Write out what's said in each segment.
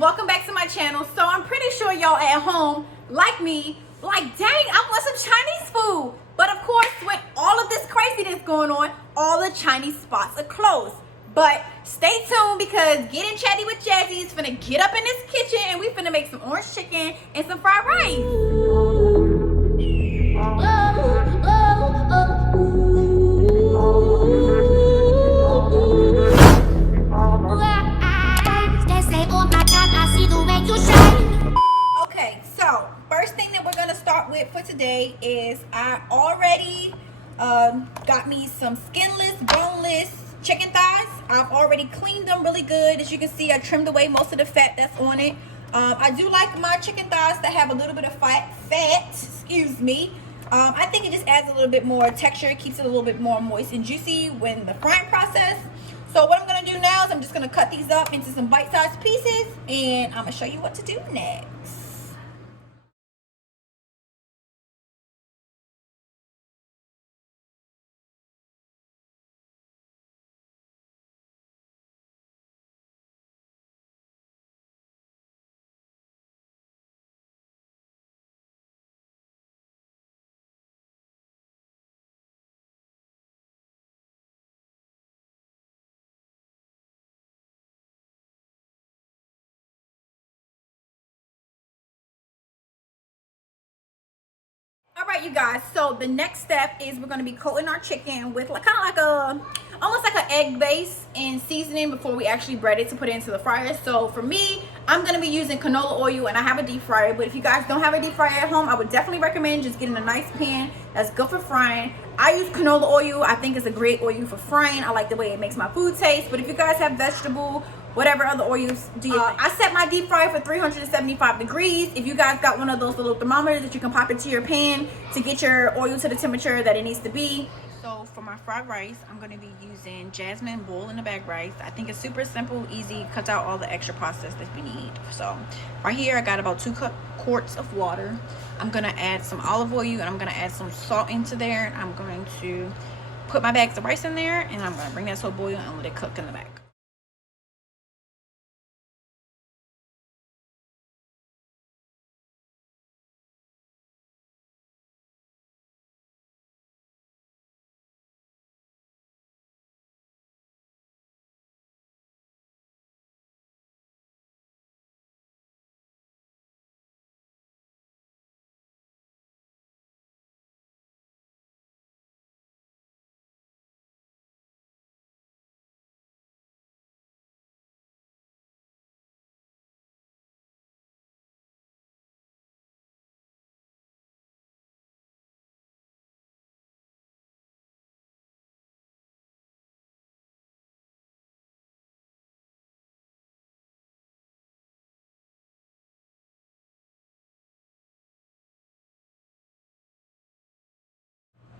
welcome back to my channel. So I'm pretty sure y'all at home like me, like, dang, I want some Chinese food. But of course, with all of this craziness going on, all the Chinese spots are closed. But stay tuned because Getting Chatty with Jassy is finna get up in this kitchen and we finna make some orange chicken and some fried rice. Okay, so first thing that we're gonna start with for today is I already got me some skinless, boneless chicken thighs. I've already cleaned them really good. As you can see, I trimmed away most of the fat that's on it. I do like my chicken thighs to have a little bit of fat, excuse me. I think it just adds a little bit more texture. It keeps it a little bit more moist and juicy when the frying process. So what I'm gonna do now is I'm just gonna cut these up into some bite-sized pieces and I'm gonna show you what to do next. Alright, you guys, so the next step is we're going to be coating our chicken with like kind of like almost like an egg base and seasoning before we actually bread it to put it into the fryer. So for me, I'm going to be using canola oil and I have a deep fryer, but if you guys don't have a deep fryer at home, I would definitely recommend just getting a nice pan that's good for frying. I use canola oil. I think it's a great oil for frying. I like the way it makes my food taste, but if you guys have vegetable, whatever other oils do you like? I set my deep fryer for 375 degrees. If you guys got one of those little thermometers that you can pop into your pan to get your oil to the temperature that it needs to be. So for my fried rice, I'm going to be using jasmine boil in the bag rice. I think it's super simple, easy, cuts out all the extra process that we need. So right here I got about 2 quarts of water. I'm going to add some olive oil and I'm going to add some salt into there. I'm going to put my bags of rice in there and I'm going to bring that to a boil and let it cook in the back.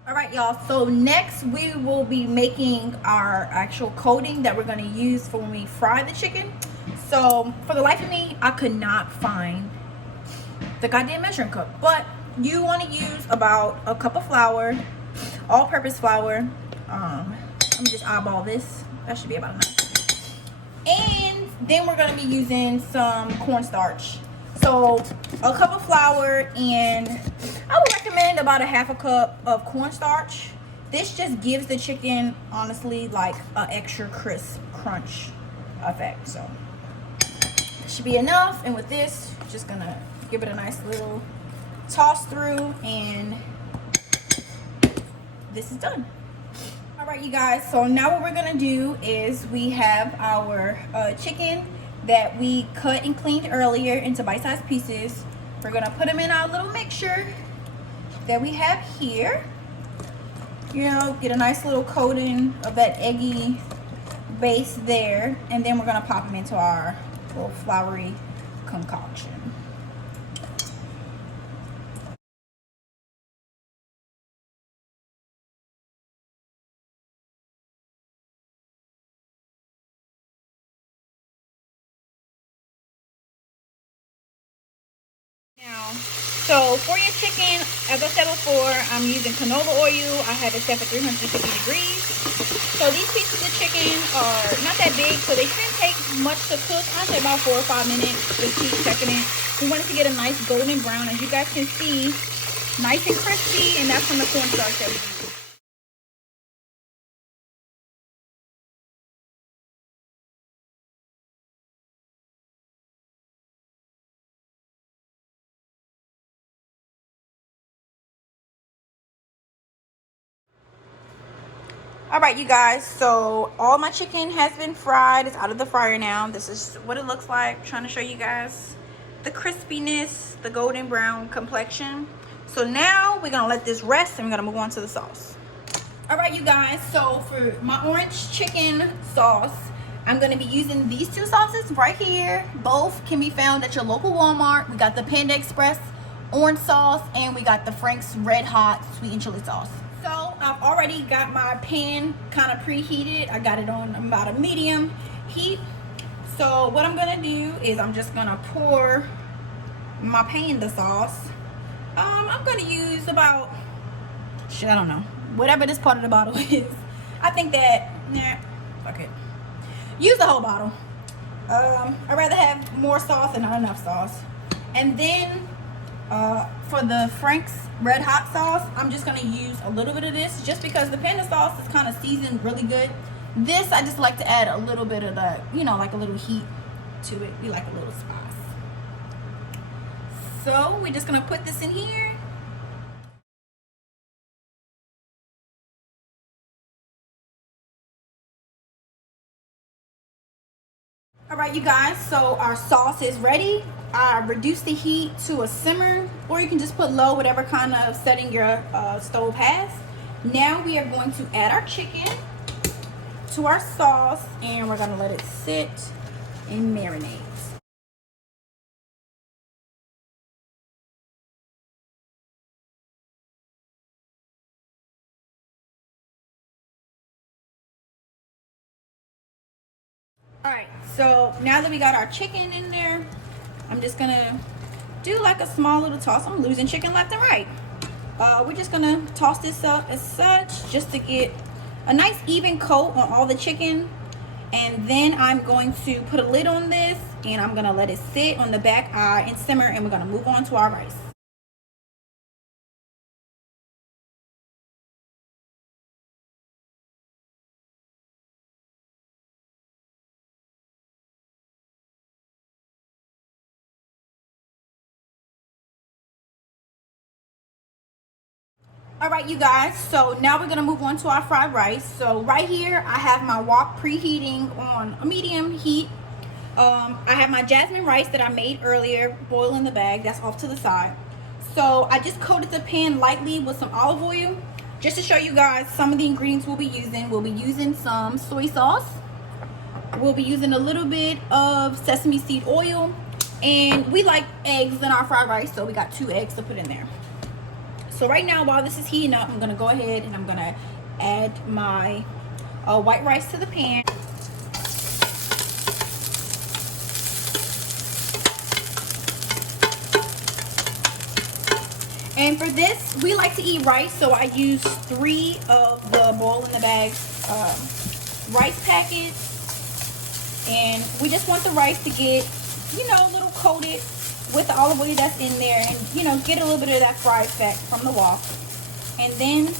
All right, y'all, so next we will be making our actual coating that we're going to use for when we fry the chicken. So for the life of me, I could not find the goddamn measuring cup, but you want to use about a cup of flour, all-purpose flour. Let me just eyeball this. That should be about enough. And then we're going to be using some cornstarch. So a cup of flour, and I would recommend about a half a cup of cornstarch. This just gives the chicken, honestly, like an extra crisp crunch effect. So it should be enough. And with this, just gonna give it a nice little toss through, and this is done. All right, you guys, so now what we're gonna do is we have our chicken that we cut and cleaned earlier into bite-sized pieces. We're gonna put them in our little mixture that we have here. You know, get a nice little coating of that eggy base there, and then we're gonna pop them into our little floury concoction. Now, so for your chicken, as I said before, I'm using canola oil. I have it set for 350 degrees. So these pieces of chicken are not that big, so they shouldn't take much to cook. I'd say about 4 or 5 minutes. Just keep checking it. We want it to get a nice golden brown, as you guys can see, nice and crispy, and that's from the cornstarch that we use. All right, you guys, so all my chicken has been fried. It's out of the fryer now. This is what it looks like. I'm trying to show you guys the crispiness, the golden brown complexion. So now we're gonna let this rest and we're gonna move on to the sauce. All right, you guys, so for my orange chicken sauce, I'm gonna be using these two sauces right here. Both can be found at your local Walmart. We got the Panda Express orange sauce and we got the Frank's Red Hot sweet and chili sauce. So I've already got my pan kind of preheated. I got it on about a medium heat. So what I'm gonna do is I'm just gonna pour my Panda sauce. I'm gonna use about, I don't know, whatever this part of the bottle is. I think that, nah, fuck it. Use the whole bottle. I'd rather have more sauce than not enough sauce. And then for the Frank's Red Hot sauce, I'm just going to use a little bit of this just because the Panda sauce is kind of seasoned really good. This, I just like to add a little bit of the, you know, like a little heat to it. We like a little spice. So we're just going to put this in here. All right, you guys, so our sauce is ready. I reduced the heat to a simmer, or you can just put low, whatever kind of setting your stove has. Now we are going to add our chicken to our sauce, and we're gonna let it sit and marinate. All right, so now that we got our chicken in there, I'm just gonna do like a small little toss. I'm losing chicken left and right. We're just gonna toss this up as such, just to get a nice even coat on all the chicken. And then I'm going to put a lid on this, and I'm gonna let it sit on the back eye and simmer, and we're gonna move on to our rice. All right, you guys, so now we're gonna move on to our fried rice. So right here I have my wok preheating on a medium heat. I have my jasmine rice that I made earlier boil in the bag. That's off to the side. So I just coated the pan lightly with some olive oil just to show you guys some of the ingredients we'll be using. We'll be using some soy sauce, we'll be using a little bit of sesame seed oil, and we like eggs in our fried rice, so we got 2 eggs to put in there. So right now, while this is heating up, I'm gonna go ahead and I'm gonna add my white rice to the pan. And for this, we like to eat rice, so I use 3 of the boil in the bag rice packets. And we just want the rice to get, you know, a little coated with the olive oil that's in there, and you know, get a little bit of that fry effect from the wok. And then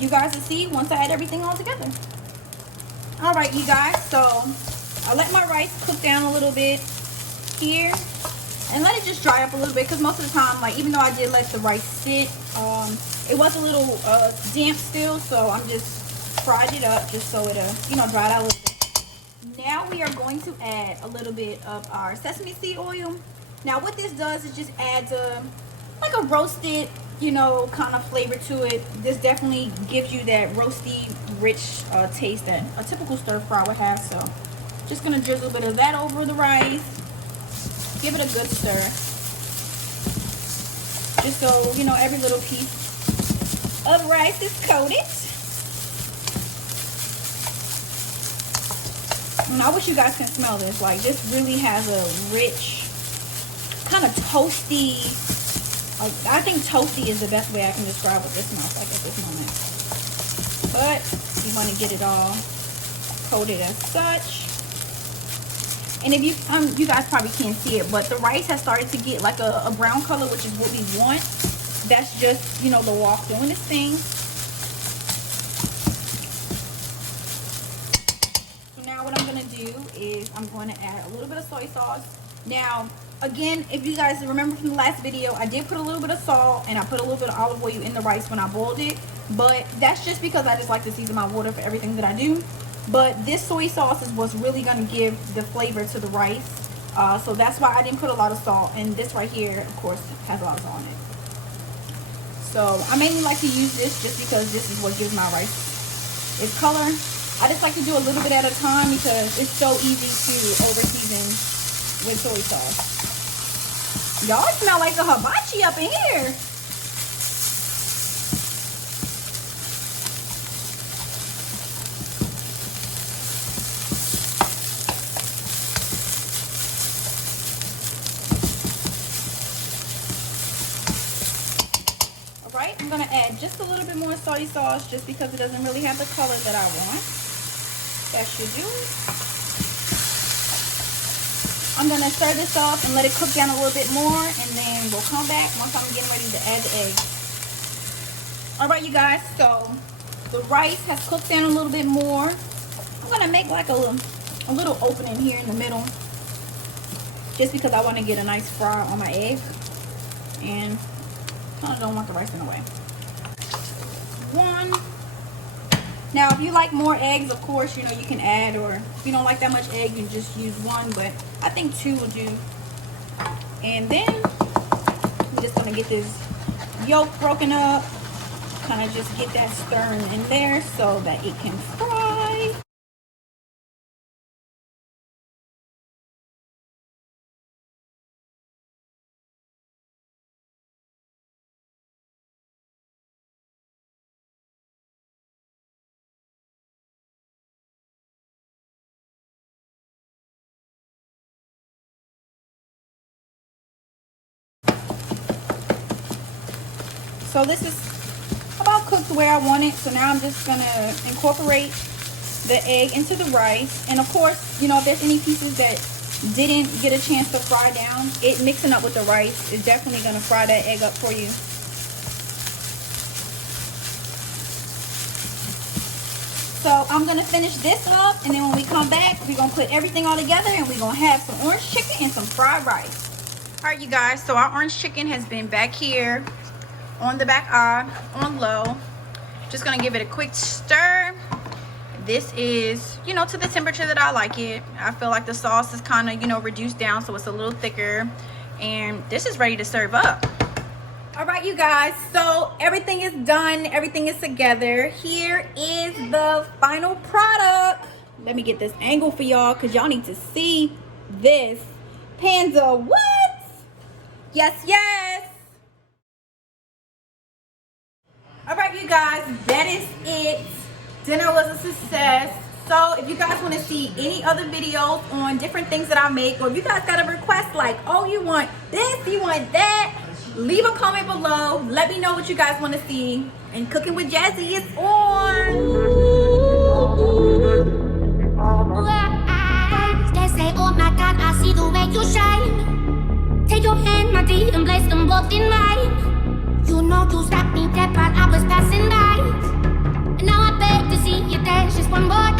you guys will see once I add everything all together. All right, you guys, so I let my rice cook down a little bit here and let it just dry up a little bit, because most of the time, like, even though I did let the rice sit, it was a little damp still, so I'm just fried it up just so it you know, dried out a little bit. Now we are going to add a little bit of our sesame seed oil. Now what this does is just adds like a roasted, you know, kind of flavor to it. This definitely gives you that roasty, rich taste that a typical stir fry would have. So just gonna drizzle a bit of that over the rice. Give it a good stir. Just so, you know, every little piece of rice is coated. And I wish you guys can smell this. Like, this really has a rich, kind of toasty, like, I think toasty is the best way I can describe what this smells like at this moment. but you want to get it all coated as such. And if you guys probably can't see it, but the rice has started to get like a brown color, which is what we want. That's just, you know, the wok doing its thing. So now what I'm going to do is I'm going to add a little bit of soy sauce. Now, again, if you guys remember from the last video, I did put a little bit of salt and I put a little bit of olive oil in the rice when I boiled it. But that's just because I just like to season my water for everything that I do. But this soy sauce is what's really going to give the flavor to the rice. So that's why I didn't put a lot of salt. And this right here, of course, has a lot of salt on it. So I mainly like to use this just because this is what gives my rice its color. I just like to do a little bit at a time because it's so easy to over season with soy sauce. Y'all smell like a hibachi up in here. Alright, I'm going to add just a little bit more soy sauce just because it doesn't really have the color that I want. That should do it. I'm going to stir this up and let it cook down a little bit more, and then we'll come back once I'm getting ready to add the eggs. Alright, you guys, so the rice has cooked down a little bit more. I'm going to make like a little opening here in the middle just because I want to get a nice fry on my egg. And I don't want the rice in the way. One. Now, if you like more eggs, of course, you know, you can add, or if you don't like that much egg, you just use one, but I think 2 will do. And then we're just going to get this yolk broken up, kind of just get that stirring in there so that it can fry. So this is about cooked where I want it. So now I'm just going to incorporate the egg into the rice. And of course, you know, if there's any pieces that didn't get a chance to fry down, it mixing up with the rice is definitely going to fry that egg up for you. So I'm going to finish this up, and then when we come back, we're going to put everything all together and we're going to have some orange chicken and some fried rice. Alright, you guys, so our orange chicken has been back here on the back eye on low. Just gonna give it a quick stir. This is, you know, to the temperature that I like it. I feel like the sauce is kind of, you know, reduced down, so it's a little thicker, and this is ready to serve up. All right, you guys, so everything is done, everything is together. Here is the final product. Let me get this angle for y'all because y'all need to see this. Panda, what? Yes, yes. Alright, you guys, that is it. Dinner was a success. So if you guys want to see any other videos on different things that I make, or if you guys got a request like, oh, you want this, you want that, leave a comment below. Let me know what you guys want to see. And Cooking with Jassy is on. They say, oh my God, I see the way you shine. Take your hand, my dear, and place them both in mine. You know you stopped me dead while I was passing by. And now I beg to see you dance just one more time.